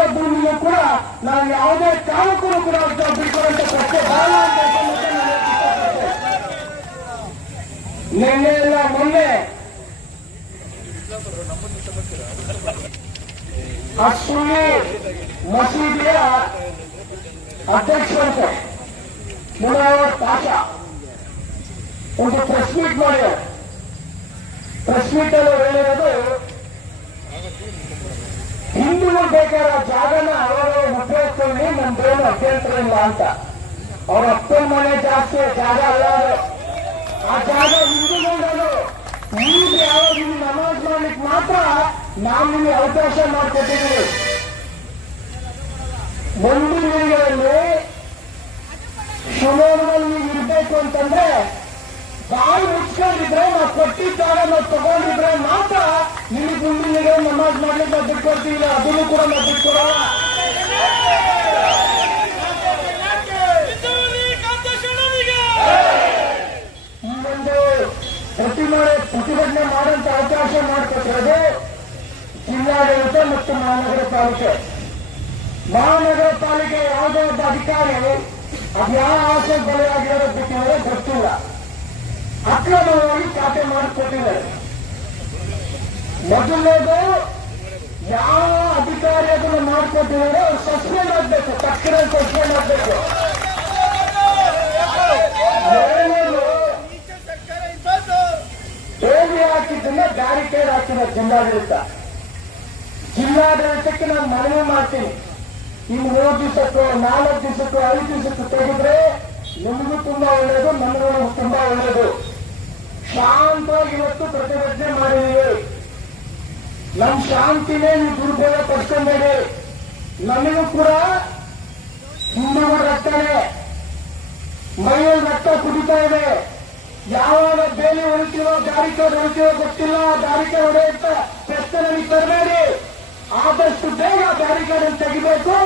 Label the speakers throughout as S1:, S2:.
S1: ಯಾವುದೇ ಭೂಮಿಯೂ ಕೂಡ ನಾವು ಯಾವುದೇ ಕಾರಣಕ್ಕೂ ಕೂಡ ಅವ್ರಿಗೆ ಪ್ರಶ್ನೆ ಬರಲ್ಲ. ನಿನ್ನೆ ಇಲ್ಲ, ಮೊನ್ನೆ. ಅಶ್ವಿನಿ ಮಸೀದಿಯ ಅಧ್ಯಕ್ಷರಂತೆ ಮುನಾವರ್ ಪಾಷಾ ಒಂದು ಪ್ರೆಸ್ ಮೀಟ್ ಮಾಡಿದ್ದಾರೆ ಪ್ರೆಸ್ ಮೀಟ್ ಅಲ್ಲಿ ಹೇಳಿರೋದು ಹಿಂದೂಗಳು ಬೇಕಾದ ಜಾಗನ ಅವರು ಉಪಯೋಗಿಸ್ಕೊಳ್ಳಿ ನಮ್ದೇನು ಅಭ್ಯಂತರ ಇಲ್ಲ ಅಂತ ಅವ್ರ ಅಪ್ಪನ ಮನೆ ಜಾಸ್ತಿ, ಜಾಗ ಅಲ್ಲ. ಆ ಜಾಗ ಹಿಂದೂಗಳು ಈಗ ಯಾವ ನಿಮ್ಗೆ ನಮಾಜ್ ಮಾಡ್ಲಿಕ್ಕೆ ಮಾತ್ರ ನಾವು ನಿಮಗೆ ಅವಕಾಶ ಮಾಡಿಕೊಟ್ಟಿದ್ದೀವಿ ಒಂದು ದಿನಗಳಲ್ಲಿ ಶಿವಮೊಗ್ಗದಲ್ಲಿ ಇರಬೇಕು ಅಂತಂದ್ರೆ ಬಾಯಿ ಮುಚ್ಕೊಂಡಿದ್ರೆ ನಾವು ಕೊಟ್ಟಿದ್ದಾಗ ನಾವು ತಗೊಂಡಿದ್ರೆ ಮಾತ್ರ ನಿಮಗೆ ಗುಂಡಿಗೆ ನಮಾಜ್ ಮಾಡ್ಲಿಕ್ಕೆ ಬಿಟ್ಕೊಡ್ತೀವಿ ಅದನ್ನು ಕೂಡ ಬಿಟ್ಕೊಡಲ್ಲ ಈ ಒಂದು ಪ್ರತಿಭಟನೆ ಪ್ರತಿಭಟನೆ ಮಾಡುವಂತ ಅವಕಾಶ ಮಾಡಿಕೊಟ್ಟಿರೋದು ಜಿಲ್ಲಾಡಳಿತ ಮತ್ತು ಮಹಾನಗರ ಪಾಲಿಕೆ. ಮಹಾನಗರ ಪಾಲಿಕೆ ಯಾವುದೇ ಒಬ್ಬ ಅಧಿಕಾರಿ, ಅದು ಯಾವ ಆಸೆ ಬಲಿಯಾಗಿರೋ ಬಿಟ್ಟಿದ್ರೆ ಗೊತ್ತಿಲ್ಲ. ಅಕ್ರಮವಾಗಿ ಖಾತೆ ಮಾಡಿಕೊಟ್ಟಿದ್ದಾರೆ. ಮೊದಲನೇದು, ಯಾವ ಅಧಿಕಾರಿ ಅದನ್ನು ಮಾಡಿಕೊಟ್ಟಿದ್ದಾರೆ, ಅವ್ರು ಸಸ್ಪೆಂಡ್ ಆಗ್ಬೇಕು, ತಕ್ಷಣ ಸಸ್ಪೆಂಡ್ ಆಗ್ಬೇಕು. ಬೇಲಿ ಹಾಕಿದ್ದನ್ನ ಬ್ಯಾರಿಕೇಡ್ ಹಾಕಿದ ಜಿಲ್ಲಾಡಳಿತ. ಜಿಲ್ಲಾಡಳಿತಕ್ಕೆ ನಾನು ಮನವಿ ಮಾಡ್ತೀನಿ. ಇನ್ನು ಮೂರು ದಿವಸಕ್ಕೂ, ನಾಲ್ಕು ದಿವಸಕ್ಕೂ, ಐದು ದಿವಸಕ್ಕೂ ತೆಗೆದ್ರೆ ನಿಮಗೂ ತುಂಬಾ ಒಳ್ಳೆಯದು ನಮಗೂ ತುಂಬಾ ಒಳ್ಳೇದು. ಶಾಂತವಾಗಿ ಇವತ್ತು ಪ್ರತಿಭಟನೆ ಮಾಡಿದೀವಿ ನಮ್ ಶಾಂತಿನೇ ನೀವು ದುರುಪಯೋಗ ಪಡಿಸ್ಕೊಂಬೇಡಿ ನಮಗೂ ಕೂಡ ಹಿಂದೂಗಳ ರಕ್ತನೇ. ಮೈಯಲ್ಲಿ ರಕ್ತ ಕುಡಿತಾ ಇದೆ. ಯಾವಾಗ ಬೇಲಿ ಹೊಡಿತೀವೋ ದಾರಿಕೆ ಹೊಡಿತೀವೋ ಗೊತ್ತಿಲ್ಲ. ಬ್ಯಾರಿಕೇಡ್ ಹೊಡೆಯುತ್ತ ಪ್ರಶ್ನೆ ನನಗೆ ತರಬೇಡಿ. ಆದಷ್ಟು ಬೇಗ ಬ್ಯಾರಿಕೇಡ್ ತೆಗಿಬೇಕು.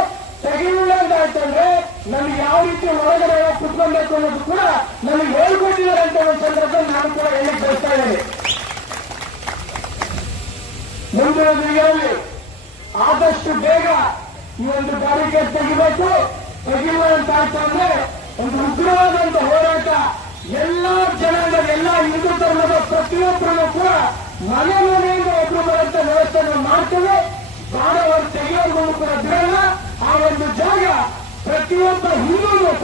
S1: ತೆಗಿಲಿಲ್ಲ ಅಂತ ಆಯ್ತಂದ್ರೆ ನಮ್ಗೆ ಯಾವ ರೀತಿ ಒಳಗಡೆ ಕುತ್ಕೊಬೇಕು ಅನ್ನೋದು ಕೂಡ ನಮಗೆ ಹೇಳ್ಕೊಟ್ಟಿದ್ದಾರೆ ಅಂತ ಒಂದು ಸಂದರ್ಭದಲ್ಲಿ ಆದಷ್ಟು ಬೇಗ ಈ ಒಂದು ಬ್ಯಾರಿಕೇಡ್ ತೆಗಿಬೇಕು. ತೆಗಿಲ್ಲ ಅಂತ ಒಂದು ಅಂದ್ರೆ ಒಂದು ಹೋರಾಟ ಎಲ್ಲಾ ಜನಾಂಗ, ಎಲ್ಲಾ ಹಿಂದೂ ಧರ್ಮದ ಪ್ರತಿಯೊಬ್ಬರನ್ನು ಕೂಡ ಮನೆ ಮನೆಯಿಂದ ಒಬ್ರು ಬರುವಂತ ವ್ಯವಸ್ಥೆಯನ್ನು ಮಾಡ್ತೇವೆ. ಬಾಡವರು ತೆಗೆಯೋರ್ಗೂ ಕೂಡ ಬಿಡಲ್ಲ. ಆ ಒಂದು ಜಾಗ ಪ್ರತಿಯೊಬ್ಬ ಹಿಂದೂ